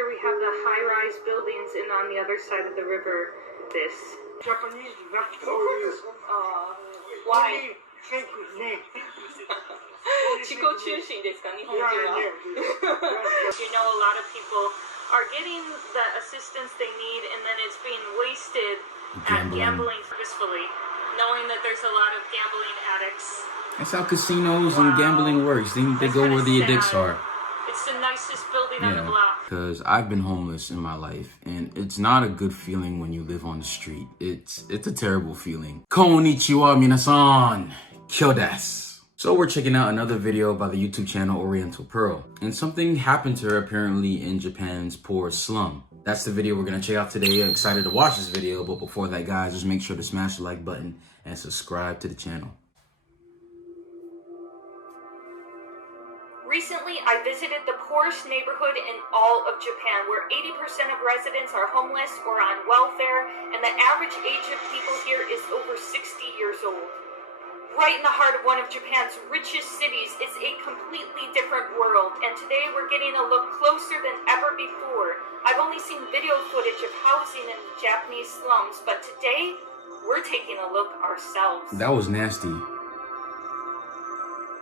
here we have the high-rise buildings, and on the other side of the river, this. Japanese not so Why? think me. 自己中心ですか、日本人は。Yeah, You know, a lot of people are getting the assistance they need, and then it's being wasted at gambling purposefully, knowing that there's a lot of gambling addicts. That's how casinos and gambling works. They go where the addicts are. It's the nicest building on the block. Because I've been homeless in my life, and it's not a good feeling when you live on the street. It's a terrible feeling. Konnichiwa, minasan. Kyo desu. So we're checking out another video by the YouTube channel Oriental Pearl, and something happened to her apparently in Japan's poor slum. That's the video we're gonna check out today. I'm excited to watch this video, but before that, guys, just make sure to smash the like button and subscribe to the channel. Recently, I visited the poorest neighborhood in all of Japan, where 80% of residents are homeless or on welfare, and the average age of people here is over 60 years old. Right in the heart of one of Japan's richest cities is a completely different world, and today we're getting a look closer than ever before. I've only seen video footage of housing in the Japanese slums, but today we're taking a look ourselves. That was nasty.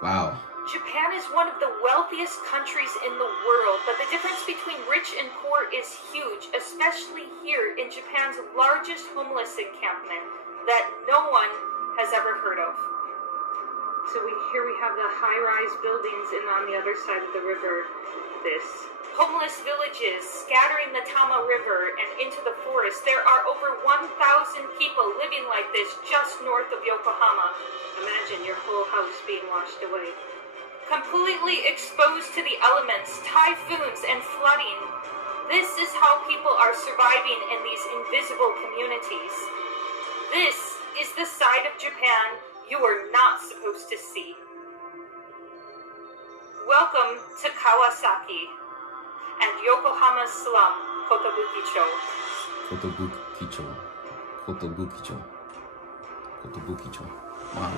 Wow. Japan is one of the wealthiest countries in the world, but the difference between rich and poor is huge, especially here in Japan's largest homeless encampment that no one has ever heard of. So here we have the high-rise buildings, and on the other side of the river, this. Homeless villages scattering the Tama River and into the forest. There are over 1,000 people living like this just north of Yokohama. Imagine your whole house being washed away. Completely exposed to the elements, typhoons, and flooding. This is how people are surviving in these invisible communities. This is the side of Japan you are not supposed to see. Welcome to Kawasaki and Yokohama's slum, Kotobukicho. Kotobukicho. Wow.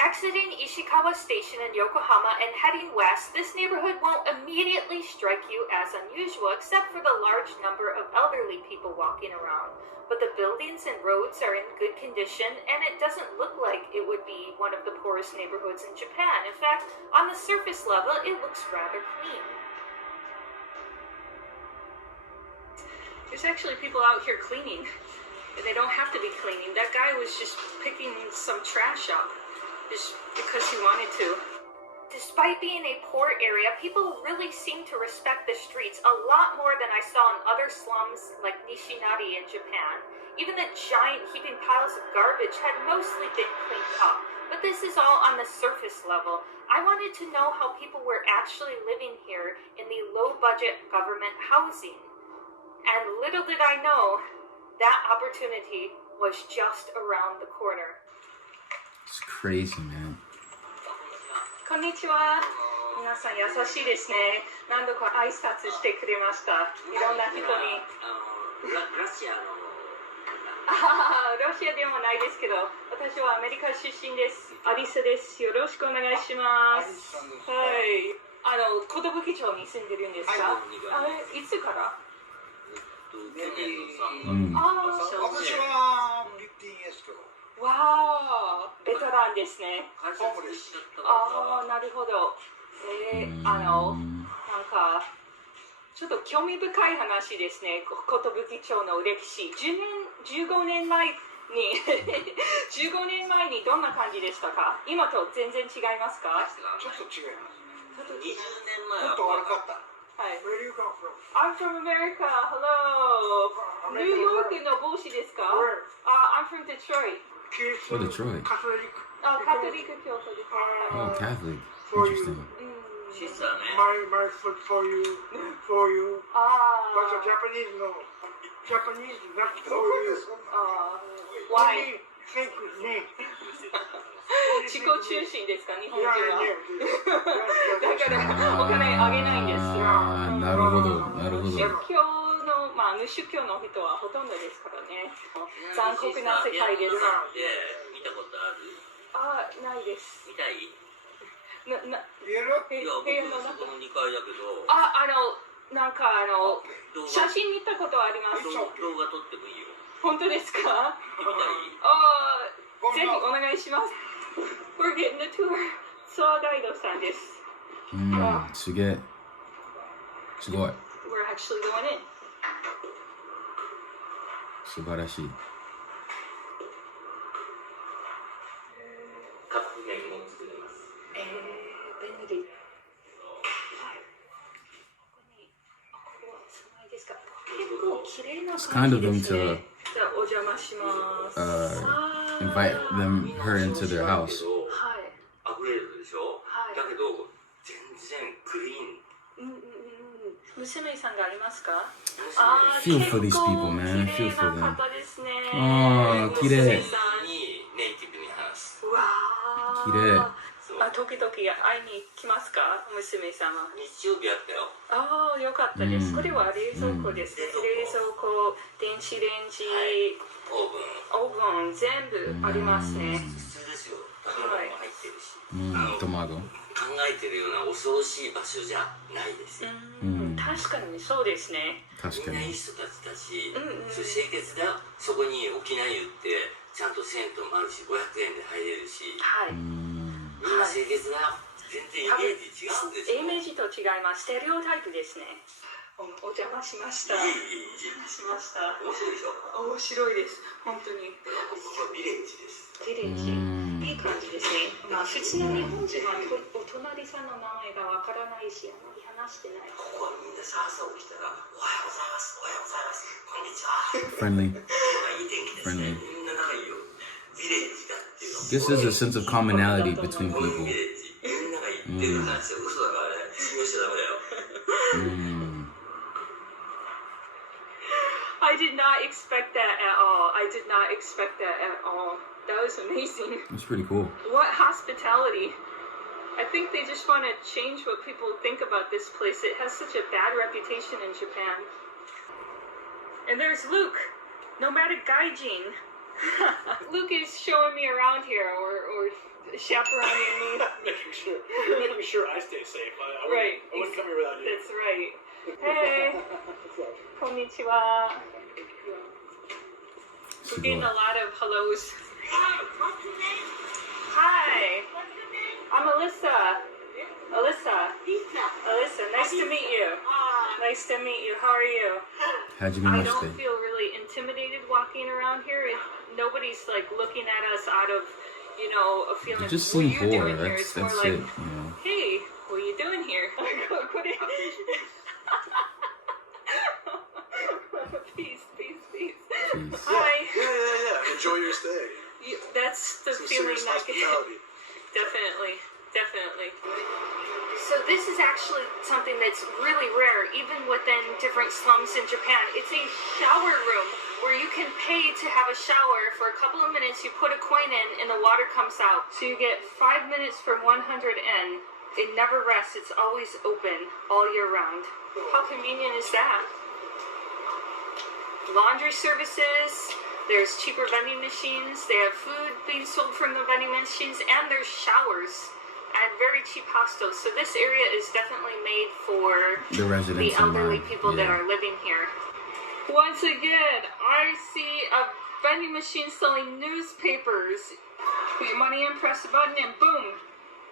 Exiting Ishikawa Station in Yokohama and heading west, this neighborhood won't immediately strike you as unusual, except for the large number of elderly people walking around. But the buildings and roads are in good condition, and it doesn't look like it would be one of the poorest neighborhoods in Japan. In fact, on the surface level, it looks rather clean. There's actually people out here cleaning. They don't have to be cleaning. That guy was just picking some trash up just because he wanted to. Despite being a poor area, people really seem to respect the streets a lot more than I saw in other slums like Nishinari in Japan. Even the giant heaping piles of garbage had mostly been cleaned up, but this is all on the surface level. I wanted to know how people were actually living here in the low-budget government housing. And little did I know, that opportunity was just around the corner. It's crazy, man. こんにちは。皆さん優しいですね。何度か挨拶してくれました。いろんな人に。ロシアでもないですけど、私はアメリカ出身です。アリスです。よろしくお願いします。はい。寿町に住んでるんですか？いつから？私は15 years ago. わー、ベテランですね。ああ、なるほど。なんかちょっと興味深い話ですね。寿町の歴史。15年前に15年前にどんな感じでしたか？今と全然違いますか？ちょっと違います。20年前もっと悪かった。はい。Where do you come from? I'm from America. Hello. ニューヨークの帽子ですか？ I'm from Detroit. Oh, Detroit. Catholic. カトリック教徒です。Oh, Catholic. For Interesting. my foot for you. But the Japanese no. Japanese not for you. Why? Think with me. 自己中心ですか、日本人は。だからお金あげないんです。なるほど、なるほど。宗教の、無宗教の人はほとんどですからね。残酷な世界です。見たことある？ないです。見たい？家のいや、僕この2階だけど、なんか写真見たことあります。動画撮ってもいいよ。本当ですか？見たい？ぜひお願いします。We're getting a tour. ツアーガイドさんです。すげえ。すごい。We're actually going in. 素晴らしい。カップ麺も作れます。便利。はい。ここに、ここはすごいですか？結構綺麗な感じですね。じゃあお邪魔します。invite her into their house. はい。あふれるでしょ？はい。だけど全然クリーン。娘さんがありますか？Feel for these people, man. Feel for them. 綺麗。ネイティブに話す。わ綺麗。時々会いに来ますか娘さんは？日曜日あったよ。よかったです。これは冷蔵庫ですね。冷蔵庫、電子レンジ、オーブン、全部ありますね。普通ですよ。食べ物も入ってるし。トマト。考えてるような恐ろしい場所じゃないですよ。確かにそうですね。確かに。みんないい人たちだし、清潔だ。そこに沖縄湯ってちゃんと銭湯もあるし、500円で入れるし。はい。みんな清潔だ。全然イメージ違うんですよ。イメージと違います。ステレオタイプですね。お邪魔しました。いいしました。面白いでしょ。面白いです。本当に。ここはビレッジです。ビレッジ。いい感じですね。普通の日本人はお隣さんの名前がわからないし、あまり話してない。ここはみんなさ朝起きたらおはようございます。おはようございます。こんにちは。Friendly. いい天気ですね。みんな仲いいよ。ビレッジだっていうの。This is a sense of commonality between people. ビレッジ。みんなが言ってる話は嘘だからね。信用しちゃダメだよ。I did not expect that at all. I did not expect that at all. That was amazing. That's pretty cool. What hospitality. I think they just want to change what people think about this place. It has such a bad reputation in Japan. And there's Luke, nomadic gaijin. Luke is showing me around here or chaperoning me. making sure I stay safe. I wouldn't come here without you. That's right. Hey. Konnichiwa. We're getting a lot of hellos. Hi. I'm Alyssa. Alyssa, nice to meet you. Nice to meet you. How are you? I don't feel really intimidated walking around here. Nobody's like looking at us out of, a feeling. You just seem bored. It's that's more it. like, hey, what are you doing here? Peace. Hi. Yeah. Enjoy your stay. That's the Some feeling serious I get. hospitality. Definitely. So this is actually something that's really rare, even within different slums in Japan. It's a shower room where you can pay to have a shower for a couple of minutes. You put a coin in and the water comes out. So you get 5 minutes for 100 yen. It never rests. It's always open all year round. How convenient is that? Laundry services. There's cheaper vending machines. They have food being sold from the vending machines, and there's showers at very cheap hostels. So this area is definitely made for the elderly people that are living here. Once again, I see a vending machine selling newspapers. Put your money in, press the button, and boom.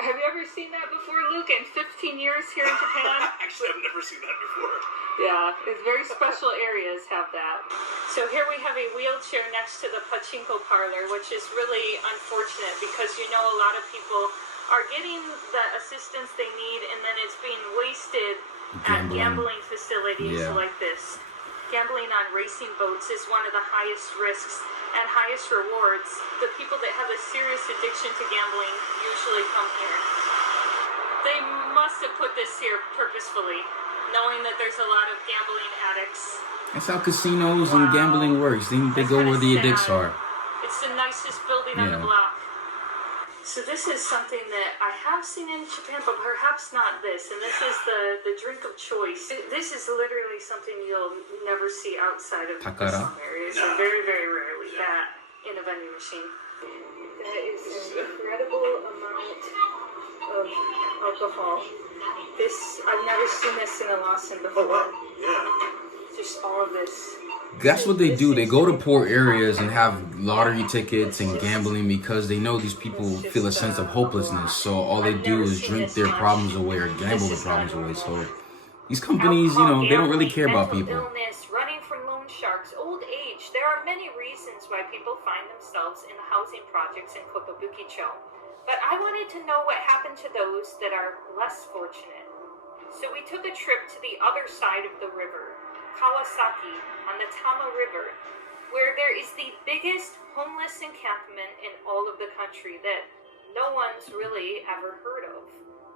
Have you ever seen that before, Luke? In 15 years here in Japan? Actually, I've never seen that before. Yeah, it's very special areas have that. So here we have a wheelchair next to the pachinko parlor, which is really unfortunate because a lot of people are getting the assistance they need and then it's being wasted at gambling facilities like this. Gambling on racing boats is one of the highest risks and highest rewards. The people that have a serious addiction to gambling usually come here. They must have put this here purposefully, knowing that there's a lot of gambling addicts. That's how casinos and gambling works. They go where the addicts are. It's the nicest building on the block. So this is something that I have seen in Japan, but perhaps not this. And this is the drink of choice. This is literally something you'll never see outside of some areas. So very, very rarely that in a vending machine. That is an incredible amount of alcohol. I've never seen this in a Lawson before. Oh, wow. Yeah. Just all of this. That's what they do. They go to poor areas and have lottery tickets and gambling because they know these people feel a sense of hopelessness. So all they do is drink their problems away or gamble their problems away. So these companies, you know, they don't really care about people. Illness, running from loan sharks, old age. There are many reasons why people find themselves in the housing projects in Kotobukicho. But I wanted to know what happened to those that are less fortunate. So we took a trip to the other side of the river, Kawasaki, on the Tama River, where there is the biggest homeless encampment in all of the country that no one's really ever heard of,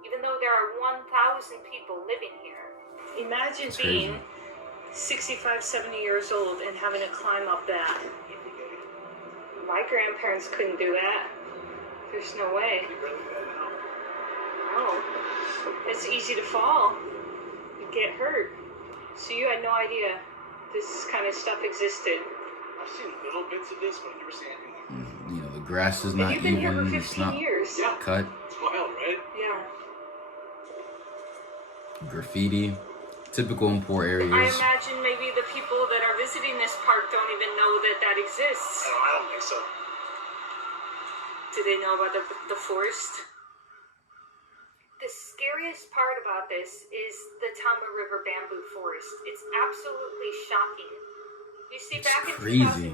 even though there are 1,000 people living here. Imagine being 65, 70 years old and having to climb up that. My grandparents couldn't do that. There's no way. No. It's easy to fall. You get hurt. So you had no idea this kind of stuff existed. I've seen little bits of this, but I've never seen anything like this. You know, the grass is not You've been here even. for It's 15 not years. Yeah. cut. It's wild, right? Yeah. Graffiti. Typical in poor areas. I imagine maybe the people that are visiting this park don't even know that that exists. I don't think so. Do they know about the forest? The scariest part about this is the Tama River bamboo forest. It's absolutely shocking. You see, back in 2019,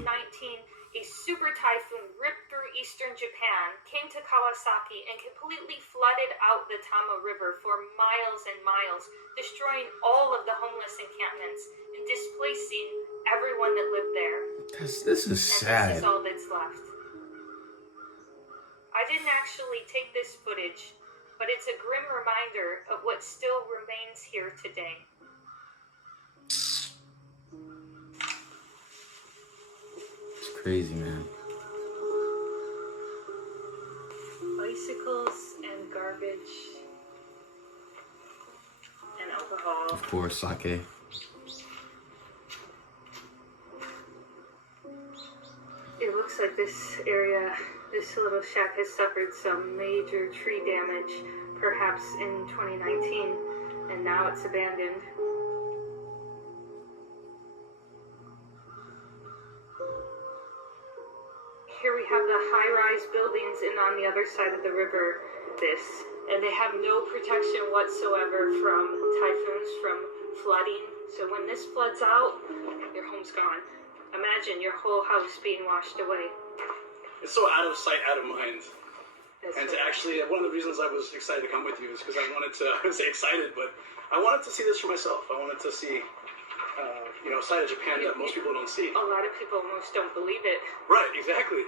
a super typhoon ripped through eastern Japan, came to Kawasaki, and completely flooded out the Tama River for miles and miles, destroying all of the homeless encampments and displacing everyone that lived there. This is sad. And this is all that's left. I didn't actually take this footage, but it's a grim reminder of what still remains here today. It's crazy, man. Bicycles and garbage and alcohol. Of course, sake. It looks like this area, this little shack has suffered some major tree damage, perhaps in 2019, and now it's abandoned. Here we have the high-rise buildings, and on the other side of the river, and they have no protection whatsoever from typhoons, from flooding. So when this floods out, your home's gone. Imagine your whole house being washed away. It's so out of sight, out of mind. And to actually, one of the reasons I was excited to come with you is because I wanted to, I would say excited, but I wanted to see this for myself. I wanted to see, a side of Japan that most people don't see. A lot of people almost don't believe it. Right, exactly.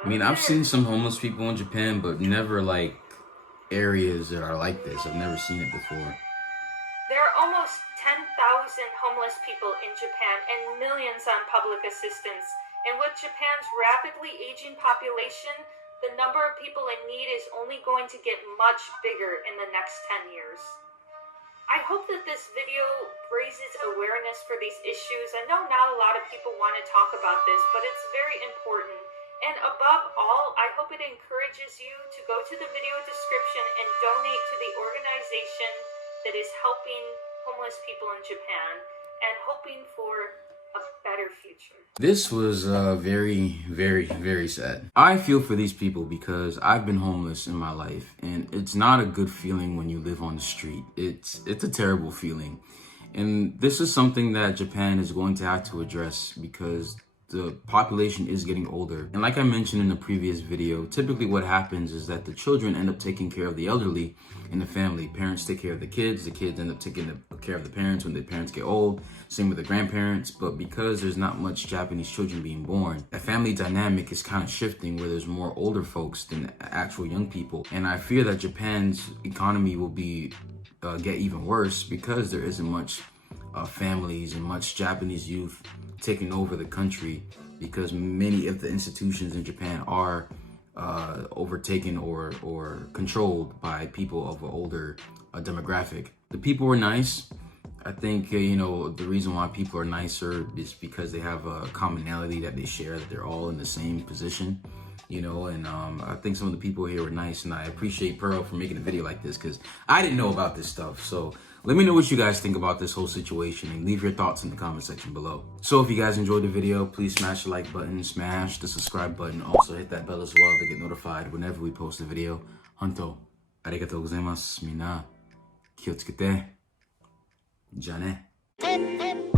I mean, I've seen some homeless people in Japan, but never like areas that are like this. I've never seen it before. There are almost 10,000 homeless people in Japan and millions on public assistance. And with Japan's rapidly aging population, the number of people in need is only going to get much bigger in the next 10 years. I hope that this video raises awareness for these issues. I know not a lot of people want to talk about this, but it's very important. And above all, I hope it encourages you to go to the video description and donate to the organization that is helping homeless people in Japan and hoping for a better future. This was very, very, very sad. I feel for these people because I've been homeless in my life, and it's not a good feeling when you live on the street. It's a terrible feeling. And this is something that Japan is going to have to address because the population is getting older. And like I mentioned in the previous video, typically what happens is that the children end up taking care of the elderly in the family. Parents take care of the kids end up taking care of the parents when the parents get old. Same with the grandparents. But because there's not much Japanese children being born, a family dynamic is kind of shifting where there's more older folks than actual young people. And I fear that Japan's economy will get even worse because there isn't much families and much Japanese youth taking over the country, because many of the institutions in Japan are overtaken or controlled by people of an older demographic. The people were nice. I think, the reason why people are nicer is because they have a commonality that they share, that they're all in the same position. you know, and I think some of the people here were nice, and I appreciate Pearl for making a video like this because I didn't know about this stuff. So let me know what you guys think about this whole situation and leave your thoughts in the comment section below. So if you guys enjoyed the video, please smash the like button, smash the subscribe button, also hit that bell as well to get notified whenever we post a video. Hontou, arigatou gozaimasu. Minna, kiyotsukete. Ja ne.